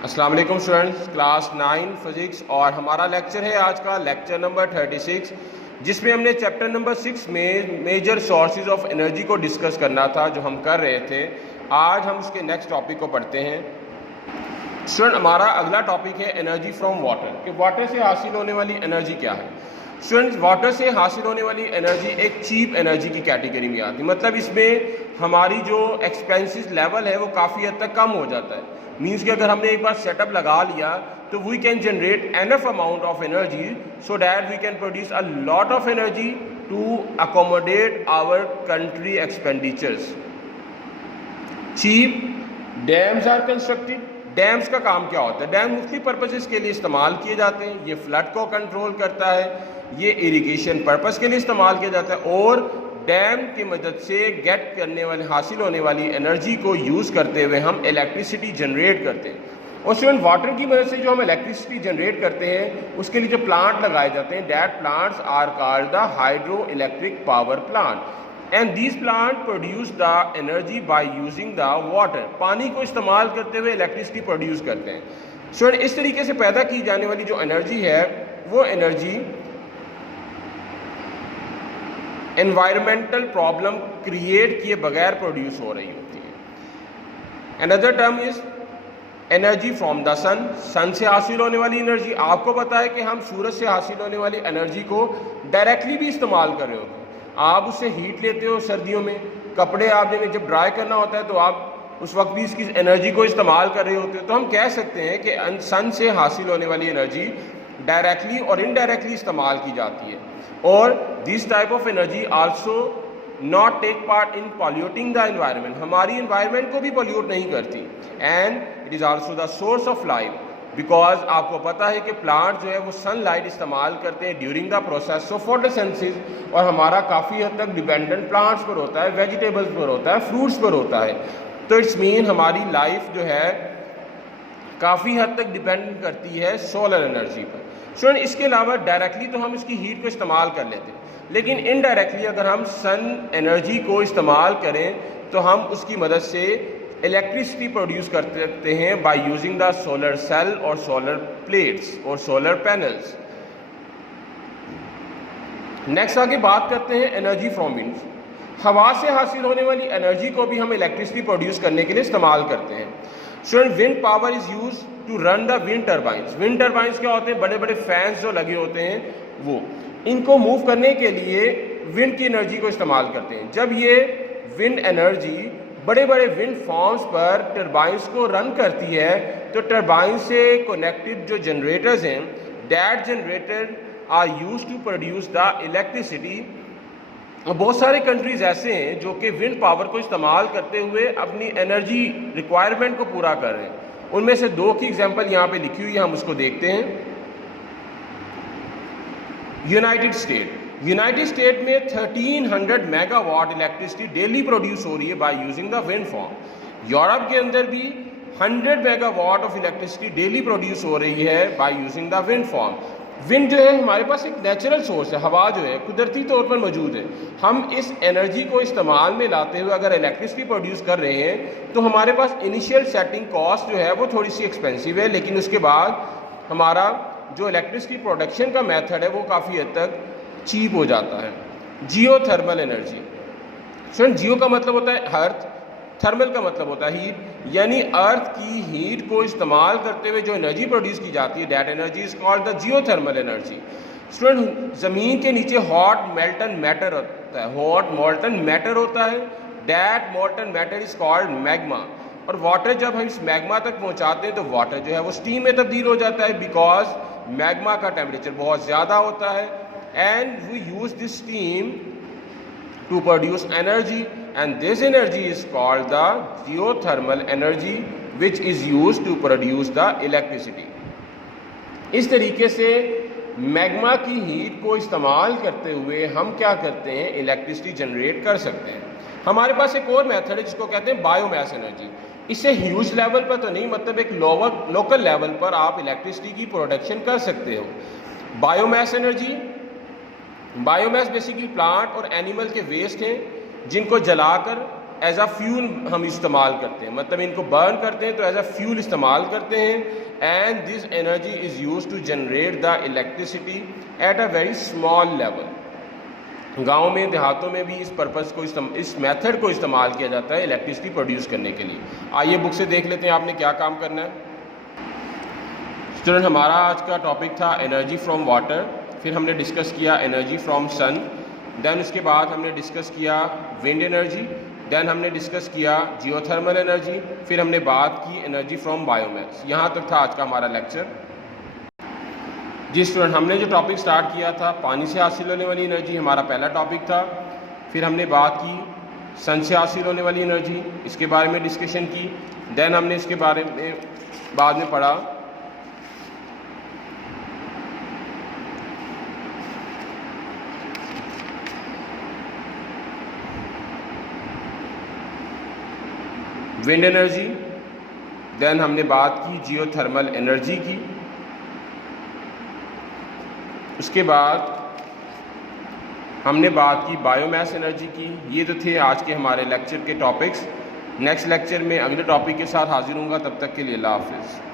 अस्सलाम वालेकुम students, class 9 physics और हमारा लेक्चर है आज का लेक्चर नंबर 36, जिसमें हमने चैप्टर नंबर 6 में मेजर सोर्सेज ऑफ एनर्जी को डिस्कस करना था, जो हम कर रहे थे। आज हम उसके नेक्स्ट टॉपिक को पढ़ते हैं। स्टूडेंट, हमारा अगला टॉपिक है एनर्जी फ्रॉम वाटर, कि वाटर से हासिल होने वाली एनर्जी क्या है। स्टूडेंट्स, वाटर से हासिल होने वाली एनर्जी एक चीप एनर्जी की कैटेगरी में आती है। मतलब इसमें हमारी जो एक्सपेंसेस लेवल है वो काफ़ी हद तक कम हो जाता है। मीन्स कि अगर हमने एक बार सेटअप लगा लिया तो we can generate enough amount of energy so that we can produce a lot of energy to accommodate our country expenditures. Cheap dams are constructed. Dams का काम क्या होता है? डैम मुख्तलिफ पर्पसेस के लिए इस्तेमाल किए जाते हैं। ये फ्लड को कंट्रोल करता है, ये इरिगेशन पर्पस के लिए इस्तेमाल किया जाता है, और डैम की मदद से गेट करने वाले हासिल होने वाली एनर्जी को यूज़ करते हुए हम इलेक्ट्रिसिटी जनरेट करते हैं। और स्टूडेंट, वाटर की मदद से जो हम इलेक्ट्रिसिटी जनरेट करते हैं उसके लिए जो प्लांट लगाए जाते हैं, that plants are called the hydro electric power plant, and these plant produce the energy by using the water. पानी को इस्तेमाल करते हुए इलेक्ट्रिसिटी प्रोड्यूस करते हैं। स्टूडेंट, इस तरीके से पैदा की जाने वाली जो एनर्जी है वो एनर्जी एनवायरमेंटल प्रॉब्लम क्रिएट किए बगैर प्रोड्यूस हो रही होती है। Another term is energy from the sun. Sun से हासिल होने वाली एनर्जी, आपको पता है कि हम सूरज से हासिल होने वाली एनर्जी को डायरेक्टली भी इस्तेमाल कर रहे होते हैं। आप उससे हीट लेते हो सर्दियों में, कपड़े आपने जब ड्राई करना होता है तो आप उस वक्त भी इसकी एनर्जी को इस्तेमाल कर रहे होते हो। तो हम कह सकते हैं कि सन से हासिल होने वाली एनर्जी डायरेक्टली और इनडायरेक्टली इस्तेमाल की जाती है। और this type of energy also not take part in polluting the environment. हमारी एनवायरनमेंट को भी पॉल्यूट नहीं करती। And it is also the source of life, because आपको पता है कि प्लांट जो है वो सनलाइट इस्तेमाल करते हैं during the process of photosynthesis, और हमारा काफ़ी हद तक डिपेंडेंट प्लांट्स पर होता है, वेजिटेबल्स पर होता है, फ्रूट्स पर होता है। तो इट्स मीन हमारी लाइफ जो है काफ़ी हद तक डिपेंड करती है सोलर एनर्जी पर। स्टूडेंट, इसके अलावा डायरेक्टली तो हम इसकी हीट को इस्तेमाल कर लेते हैं, लेकिन इनडायरेक्टली अगर हम सन एनर्जी को इस्तेमाल करें तो हम उसकी मदद से इलेक्ट्रिसिटी प्रोड्यूस कर सकते हैं by using the solar cell और सोलर प्लेट्स और सोलर पैनल्स। नेक्स्ट आगे बात करते हैं एनर्जी फ्रॉम विंड। हवा से हासिल होने वाली एनर्जी को भी हम इलेक्ट्रिसिटी प्रोड्यूस करने के लिए इस्तेमाल करते हैं। Student, wind power is use to run the wind turbines. Wind turbines क्या होते हैं? बड़े बड़े फैंस जो लगे होते हैं वो, इनको मूव करने के लिए विंड की एनर्जी को इस्तेमाल करते हैं। जब ये विंड एनर्जी बड़े बड़े विंड फार्म्स पर टर्बाइंस को रन करती है तो टर्बाइन से कनेक्टेड जो जनरेटर्स हैं, that generator are use to produce the electricity. बहुत सारे कंट्रीज ऐसे हैं जो कि विंड पावर को इस्तेमाल करते हुए अपनी एनर्जी रिक्वायरमेंट को पूरा कर रहे हैं। उनमें से दो की एग्जांपल यहाँ पे लिखी हुई है, हम उसको देखते हैं। यूनाइटेड स्टेट में 1300 मेगावाट इलेक्ट्रिसिटी डेली प्रोड्यूस हो रही है by using the wind farm. Europe के अंदर भी 100 megawatt of electricity daily produce हो रही है by using the wind farm. Wind जो है हमारे पास एक नेचुरल सोर्स है, हवा जो है कुदरती तौर पर मौजूद है। हम इस एनर्जी को इस्तेमाल में लाते हुए अगर इलेक्ट्रिसिटी प्रोड्यूस कर रहे हैं तो हमारे पास इनिशियल सेटिंग कॉस्ट जो है वो थोड़ी सी एक्सपेंसिव है, लेकिन उसके बाद हमारा जो इलेक्ट्रिसिटी प्रोडक्शन का मेथड है वो काफ़ी हद तक चीप हो जाता है। जियो थर्मल एनर्जी। सुन, जियो का मतलब होता है अर्थ, थर्मल का मतलब होता है हीट, यानी अर्थ की हीट को इस्तेमाल करते हुए जो एनर्जी प्रोड्यूस की जाती है, that energy is called the geothermal energy. Student, ज़मीन के नीचे हॉट मेल्टन मैटर होता है, हॉट मोल्टन मैटर होता है, that molten matter is called magma. और वाटर जब हम इस मैग्मा तक पहुंचाते हैं तो वाटर जो है वो स्टीम में तब्दील हो जाता है, बिकॉज मैग्मा का टेम्परेचर बहुत ज़्यादा होता है, and we use this steam to produce energy, and this energy is called the geothermal energy, which is used to produce the electricity. इस तरीके से मैग्मा की हीट को इस्तेमाल करते हुए हम क्या करते हैं? इलेक्ट्रिसिटी जनरेट कर सकते हैं। हमारे पास एक और मेथड है जिसको कहते हैं बायोमास एनर्जी। इससे ह्यूज लेवल पर तो नहीं, मतलब एक लोकल लेवल पर आप इलेक्ट्रिसिटी की प्रोडक्शन कर सकते हो। Biomass energy, biomass basically plant और एनिमल के वेस्ट हैं जिनको जलाकर एज आ फ्यूल हम इस्तेमाल करते हैं, मतलब इनको बर्न करते हैं तो एज आ फ्यूल इस्तेमाल करते हैं। And this energy is use to generate the electricity at a very small level. गाँव में देहातों में भी इस पर्पज़ को इस मेथड को इस्तेमाल किया जाता है इलेक्ट्रिसिटी प्रोड्यूस करने के लिए। आइए बुक से देख लेते हैं आपने क्या काम करना है। स्टूडेंट, हमारा आज का टॉपिक था एनर्जी फ्रॉम वाटर, फिर हमने डिस्कस किया एनर्जी फ्रॉम सन, देन उसके बाद हमने डिस्कस किया विंड एनर्जी, देन हमने डिस्कस किया जियोथर्मल एनर्जी, फिर हमने बात की एनर्जी फ्रॉम बायोमास। यहाँ तक था आज का हमारा लेक्चर। जी स्टूडेंट, हमने जो टॉपिक स्टार्ट किया था पानी से हासिल होने वाली एनर्जी, हमारा पहला टॉपिक था। फिर हमने बात की सन से हासिल होने वाली एनर्जी, इसके बारे में डिस्कशन की। देन हमने इसके बारे में बाद में पढ़ा विंड एनर्जी, देन हमने बात की जियोथर्मल एनर्जी की। उसके बाद हमने बात की बायोमास एनर्जी की। ये तो थे आज के हमारे लेक्चर के टॉपिक्स। नेक्स्ट लेक्चर में अगले टॉपिक के साथ हाजिर होऊंगा, तब तक के लिए अल्लाह हाफिज़।